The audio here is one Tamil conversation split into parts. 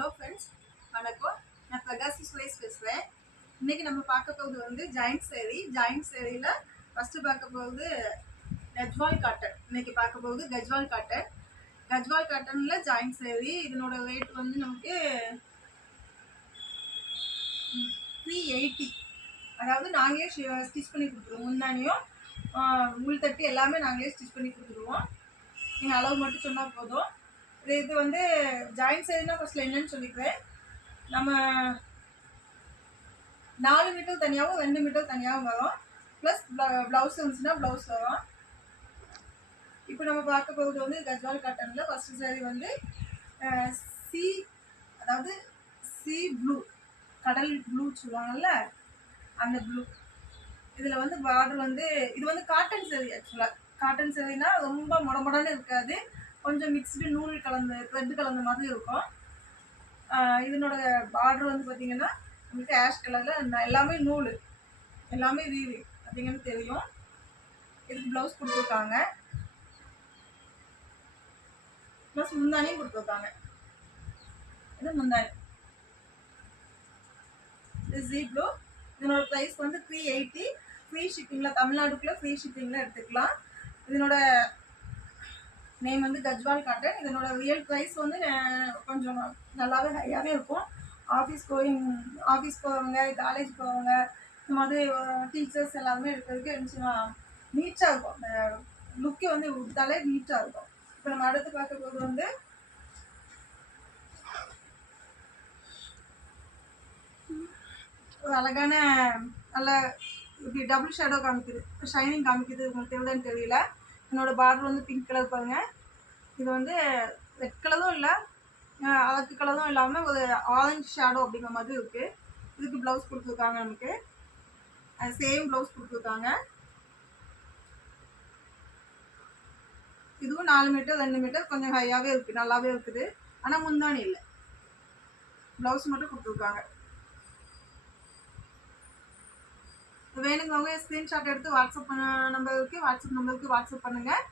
ஹலோ ஃப்ரெண்ட்ஸ், வணக்கம். நான் பிரகாசி சுரேஷ் பேசுகிறேன். இன்றைக்கி நம்ம பார்க்க போகிறது வந்து ஜாயிண்ட் சேரீயில் ஃபஸ்ட்டு பார்க்க போகிறது கஜ்வால் காட்டன். இன்றைக்கி பார்க்க போகுது கஜ்வால் காட்டனில் ஜாயிண்ட் சேரீ. இதனோட ரேட் வந்து நமக்கு 380. அதாவது நாங்களே ஸ்டிச் பண்ணி கொடுத்துருவோம். முந்தானியும் உள் தட்டு எல்லாமே நாங்களே ஸ்டிச் பண்ணி கொடுத்துருவோம். நீங்கள் அளவு மட்டும் சொன்னால் போதும். இது வந்து ஜாயிண்ட் சேரீனா ஃபஸ்ட்டில் என்னன்னு சொல்லிக்கிறேன். நம்ம 4 மீட்டர் தனியாகவும் 2 மீட்டர் தனியாகவும் வரும். ப்ளஸ் ப்ளவுஸ் இருந்துச்சுன்னா ப்ளவுஸ் வரும். இப்போ நம்ம பார்க்க போகிறது வந்து கஜ்வால் காட்டனில் ஃபஸ்ட்டு சேரீ வந்து அதாவது சி ப்ளூ, கடல் ப்ளூ சொல்லுவாங்கல்ல, அந்த ப்ளூ. இதில் வந்து பார்டர் வந்து இது வந்து காட்டன் சேரீ. ஆக்சுவலாக காட்டன் சேரீனா ரொம்ப முடமுடன்னு இருக்காது, கொஞ்சம் மிக்ஸ்டு நூல் கலந்து த்ரெட் கலந்த மாதிரி இருக்கும். இதனோட பார்டர் வந்து பார்த்திங்கன்னா உங்களுக்கு ஆஷ் கலரில் எல்லாமே நூல், எல்லாமே வீவி பார்த்திங்கன்னு தெரியும். இதுக்கு ப்ளவுஸ் கொடுத்துருக்காங்க, ப்ளஸ் முந்தானியும் கொடுத்துருக்காங்க. இது முந்தானி, இது ஜீ ப்ளூ. இதனோட ப்ரைஸ் வந்து 380. ஃப்ரீ ஷிப்பிங்கில், தமிழ்நாடுக்குள்ளே ஃப்ரீ ஷிப்பிங்கில் எடுத்துக்கலாம். இதனோட நேம் வந்து கஜ்வால் காட்டன். இதனோட ரியல் ப்ரைஸ் வந்து கொஞ்சம் நல்லாவே ஹையாகவே இருக்கும். ஆஃபீஸ் போகிறவங்க, காலேஜ் போகிறவங்க, இந்த மாதிரி டீச்சர்ஸ் எல்லாருமே இருக்கிறதுக்கு இருந்துச்சுன்னா நீட்டாக இருக்கும். அந்த லுக்கே வந்து விட்டாலே நீட்டாக இருக்கும். இப்போ நம்ம அடுத்து பார்க்க போது வந்து ஒரு அழகான நல்ல இப்படி டபுள் ஷேடோ காமிக்குது, ஷைனிங் காமிக்குது. உங்களுக்கு எவ்வளோன்னு தெரியல. என்னோடய பார்டர் வந்து பிங்க் கலர் பாருங்கள். இது வந்து ரெட் கலரும் இல்லை, அழகு கலரும் இல்லாமல் ஒரு ஆரஞ்சு ஷேடோ அப்படிங்கிற மாதிரி இருக்குது. இதுக்கு ப்ளவுஸ் கொடுத்துருக்காங்க, நமக்கு சேம் ப்ளவுஸ் கொடுத்துருக்காங்க. இதுவும் 4 மீட்டர் 2 மீட்டர் கொஞ்சம் ஹையாகவே இருக்குது, நல்லாவே இருக்குது. ஆனால் முந்தானி இல்லை, ப்ளவுஸ் மட்டும் கொடுத்துருக்காங்க. வேணுங்கவங்க ஸ்க்ரீன்ஷாட் எடுத்து வாட்ஸ்அப் நம்பருக்கு வாட்ஸ்அப் பண்ணுங்கள்.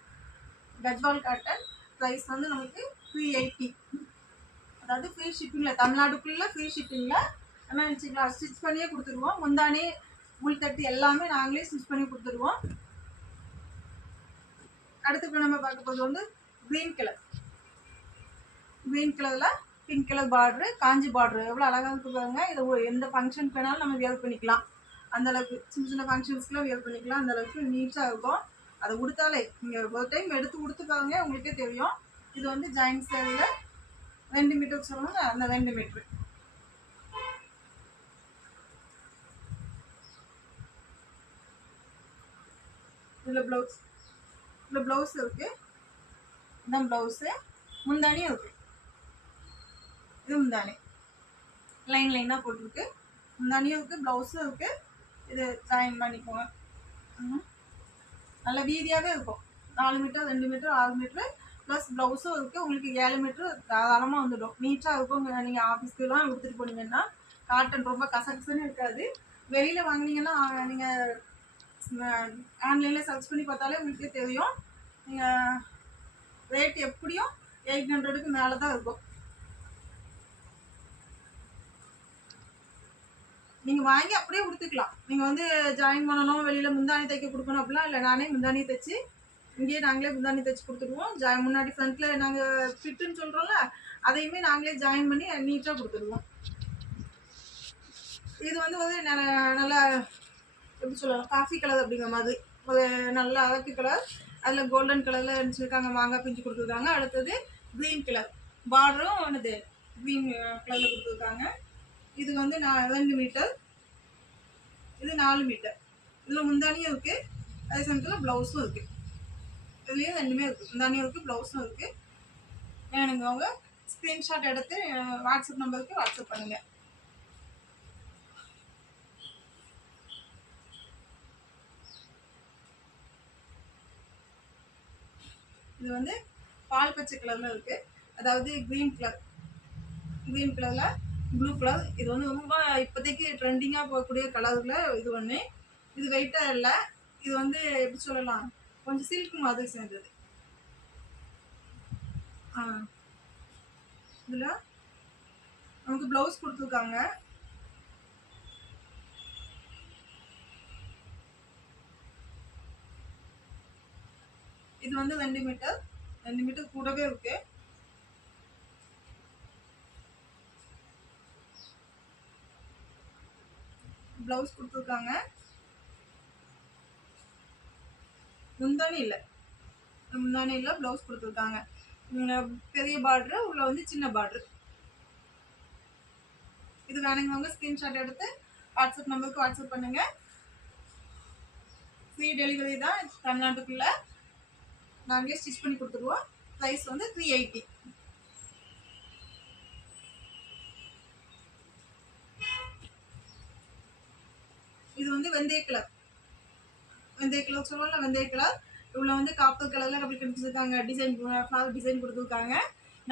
கஜ்வால் காட்டன் ப்ரைஸ் வந்து நமக்கு 380. அதாவது ஃப்ரீ ஷிப்பிங்கில், தமிழ்நாடுக்குள்ளே ஃப்ரீ ஷிப்பிங்கில் நம்ம நினச்சிக்கலாம். ஸ்டிச் பண்ணியே கொடுத்துருவோம். முந்தானி உள் தட்டு எல்லாமே நாங்களே ஸ்டிச் பண்ணி கொடுத்துருவோம். அடுத்து இப்போ நம்ம பார்க்க போது வந்து க்ரீன் கலரில் பிங்க் கலர் பார்ட்ரு, காஞ்சி பார்ட்ரு எவ்வளோ அழகாக இருக்கு பாருங்க. இதை எந்த ஃபங்க்ஷனுக்கு வேணாலும் நம்ம வியர் பண்ணிக்கலாம். அந்தளவுக்கு சின்ன சின்ன ஃபங்க்ஷன்ஸ்க்குலாம் வியர் பண்ணிக்கலாம். அந்தளவுக்கு நீட்டாக இருக்கும். அதை உடுத்தாலே நீங்கள் ஒரு டைம் எடுத்து உடுத்து பாருங்க, உங்களுக்கே தெரியும். இது வந்து ஜாயிண்ட் சேரீயில் 2 மீட்டர் சொல்லுவாங்க, அந்த 2 மீட்ரு. இதில் ப்ளவுஸ் இருக்குது. இதுதான் ப்ளவுஸு. முந்தானியும் இருக்குது. இது முந்தானி லைனாக போட்டிருக்கு. முந்தானியும் இருக்குது, ப்ளவுஸும் இருக்குது. இது ஜாயின் பண்ணிக்கோங்க. நல்ல வீதியாகவே இருக்கும். 4 மீட்டர் 2 மீட்டர் 6 மீட்ரு ப்ளஸ் ப்ளவுஸும் இருக்குது. உங்களுக்கு 7 மீட்ரு தாராளமாக வந்துடும். நீட்டாக இருக்கும். நீங்கள் ஆஃபீஸ்க்குலாம் எடுத்துகிட்டு போனீங்கன்னா காட்டன் ரொம்ப கசகசன்னு இருக்காது. வெளியில் வாங்கினீங்கன்னா நீங்கள் ஆன்லைனில் சர்ச் பண்ணி பார்த்தாலே உங்களுக்கே தெரியும். நீங்கள் ரேட் எப்படியும் 800க்கு மேலே தான் இருக்கும். நீங்கள் வாங்கி அப்படியே கொடுத்துக்கலாம். நீங்கள் வந்து ஜாயின் பண்ணணும், வெளியில் முந்தானி தைக்க கொடுக்கணும் அப்படிலாம் இல்லை. நானே முந்தானி தைச்சி நாங்களே முந்தானி தைச்சி கொடுத்துருவோம். முன்னாடி ஃப்ரண்ட்டில் நாங்கள் ஃபிட்டுன்னு சொல்கிறோம்ல, அதையுமே நாங்களே ஜாயின் பண்ணி நீட்டாக கொடுத்துருவோம். இது வந்து நல்லா எப்படி சொல்லலாம், காஃபி கலர் அப்படிங்கிற மாதிரி ஒரு நல்ல அழகு கலர். அதில் கோல்டன் கலரில் இருந்துச்சுருக்காங்க, மாங்காய் பிஞ்சு கொடுத்துருக்காங்க. அடுத்தது க்ரீன் கலர் பார்டரும் என்னது க்ரீன் கலரில் கொடுத்துருக்காங்க. இது வந்து 2 மீட்டர், இது 4 மீட்டர். இதில் முந்தானியும் இருக்குது, அதே சமயத்தில் ப்ளவுஸும் இருக்குது. இதுலேயும் 2மே இருக்குது, முந்தானியும் இருக்குது, ப்ளவுஸும் இருக்குது. வேணுங்கவங்க ஸ்க்ரீன்ஷாட் எடுத்து வாட்ஸ்அப் நம்பருக்கு வாட்ஸ்அப் பண்ணுங்கள். இது வந்து பால் பச்சை கலரில் இருக்குது. அதாவது க்ரீன் கலரில் ப்ளூ கலர். இது வந்து ரொம்ப இப்போதைக்கு ட்ரெண்டிங்காக போகக்கூடிய கலரில் இது ஒன்று. இது வெயிட்டாக இல்லை. இது வந்து எப்படி சொல்லலாம், கொஞ்சம் சில்க் மாதிரி சேர்ந்தது. இதில் நமக்கு ப்ளவுஸ் கொடுத்துருக்காங்க. இது வந்து 2 மீட்டர், 2 மீட்டர் கூடவே இருக்கு. ப்ளவுஸ் கொடுத்துருக்காங்க. முந்தானி இல்லை, ப்ளவுஸ் கொடுத்துருக்காங்க. பெரிய பார்டரு, உள்ள வந்து சின்ன பார்டரு. இது வேணுங்கவங்க ஸ்கிரீன்ஷாட் எடுத்து வாட்ஸ்அப் நம்பருக்கு வாட்ஸ்அப் பண்ணுங்க. ஃப்ரீ டெலிவரி தான் தமிழ்நாட்டுக்குள்ள. நாங்களே ஸ்டிச் பண்ணி கொடுத்துருவோம். ப்ரைஸ் வந்து 380. இது வந்து வெந்தய கலர் சொல்லலாம். வெந்தய கலர் இவ்வளோ வந்து காப்பர் கலர்ல அப்படி கொடுத்துருக்காங்க. டிசைன் ஃப்ளவர் டிசைன் கொடுத்துருக்காங்க.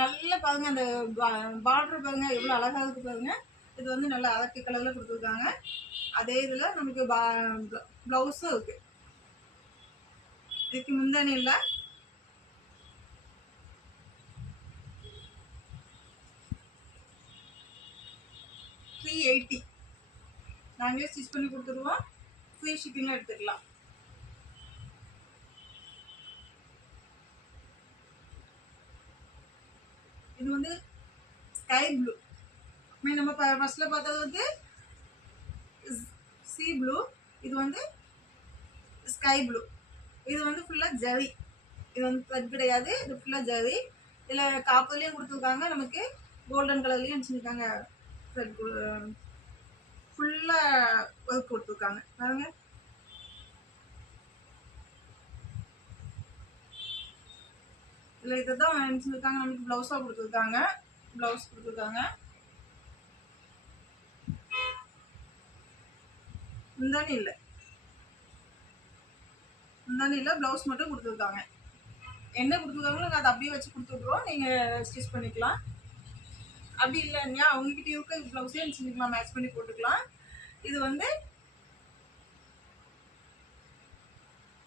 நல்ல பாருங்க, அந்த பார்டர் பாருங்க எவ்வளோ அழகா இருக்கு பாருங்க. இது வந்து நல்லா அழகு கலர்ல கொடுத்துருக்காங்க. அதே இதில் நமக்கு ப்ளவுஸும் இருக்கு. இதுக்கு முந்தானி இல்லை. $380. நாங்களே ஸ்டிச் பண்ணி கொடுத்துருவோம். ஃப்ரீ ஷிப்பிங்ல எடுத்துக்கலாம். இது வந்து ஸ்கை ப்ளூ. நம்ம ஃபர்ஸ்ட்ல பார்த்தது வந்து சி ப்ளூ. இது வந்து ஸ்கை ப்ளூ. இது வந்து ஃபுல்லா ஜரி. இது வந்து த்ரெட் கிடையாது, இது ஃபுல்லா ஜரி. இதில் காப்பர்லேயும் கொடுத்துருக்காங்க, நமக்கு கோல்டன் கலர்லேயும் வச்சுருக்காங்க. த்ரெட் ஃபுல்லாக ஒர்க் கொடுத்துருக்காங்க பாருங்க. இதில் இதை தான் வச்சுருக்காங்க. நமக்கு ப்ளவுஸாக கொடுத்துருக்காங்க. ப்ளவுஸ் கொடுத்துருக்காங்க. முந்தானி இல்லை, ப்ளவுஸ் மட்டும் கொடுத்துருக்காங்க. என்ன கொடுத்துருக்காங்களோ அதை அப்படியே வச்சு கொடுத்துட்ருவோம். நீங்கள் ஸ்டிச் பண்ணிக்கலாம். அப்படி இல்லைன்னா அவங்ககிட்ட இருக்க ப்ளவுஸே செஞ்சுக்கலாம், மேட்ச் பண்ணி போட்டுக்கலாம். இது வந்து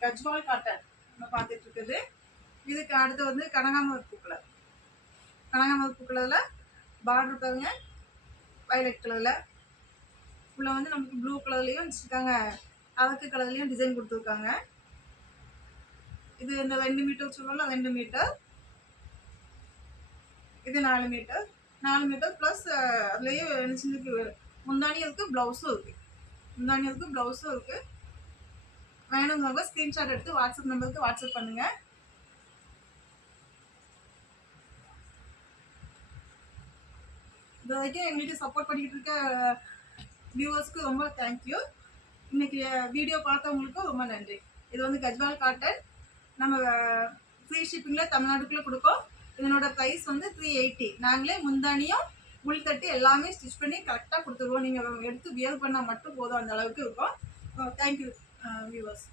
கஜ்வால் காட்டன் நம்ம பார்த்துட்டு இருக்குது. இதுக்கு அடுத்து வந்து கனகாமர பூ கலரில் பார்டர் பாருங்க, வயலட் கலரில். உள்ள வந்து நமக்கு ப்ளூ கலர்லேயும் வச்சுருக்காங்க, அரக்கு கலர்லேயும் டிசைன் கொடுத்துருக்காங்க. இது இந்த 2 மீட்டர் சொல்லலாம். 2 மீட்டர். இது 4 மீட்டர். 4 மீட்டர் ப்ளஸ் அதுலேயே சின்னக்கு முந்தானி இருக்குது, ப்ளவுஸும் இருக்குது. வேணுங்கிறவங்க ஸ்க்ரீன்ஷாட் எடுத்து வாட்ஸ்அப் நம்பருக்கு வாட்ஸ்அப் பண்ணுங்க. இது வரைக்கும் எங்களுக்கு சப்போர்ட் பண்ணிக்கிட்டு இருக்க வியூவர்ஸ்க்கு ரொம்ப தேங்க்யூ. இன்னைக்கு வீடியோ பார்த்தவங்களுக்கும் ரொம்ப நன்றி. இது வந்து கஜ்வால் காட்டன். நம்ம ஃப்ரீ ஷிப்பிங்கில் தமிழ்நாட்டுக்குள்ளே கொடுப்போம். இதனோட ப்ரைஸ் வந்து 380. நாங்களே முந்தானியும் உள் தட்டு எல்லாமே ஸ்டிச் பண்ணி கரெக்டாக கொடுத்துருவோம். நீங்கள் எடுத்து வியர் பண்ணால் மட்டும் போதும், அந்த அளவுக்கு இருக்கும். Thank you viewers.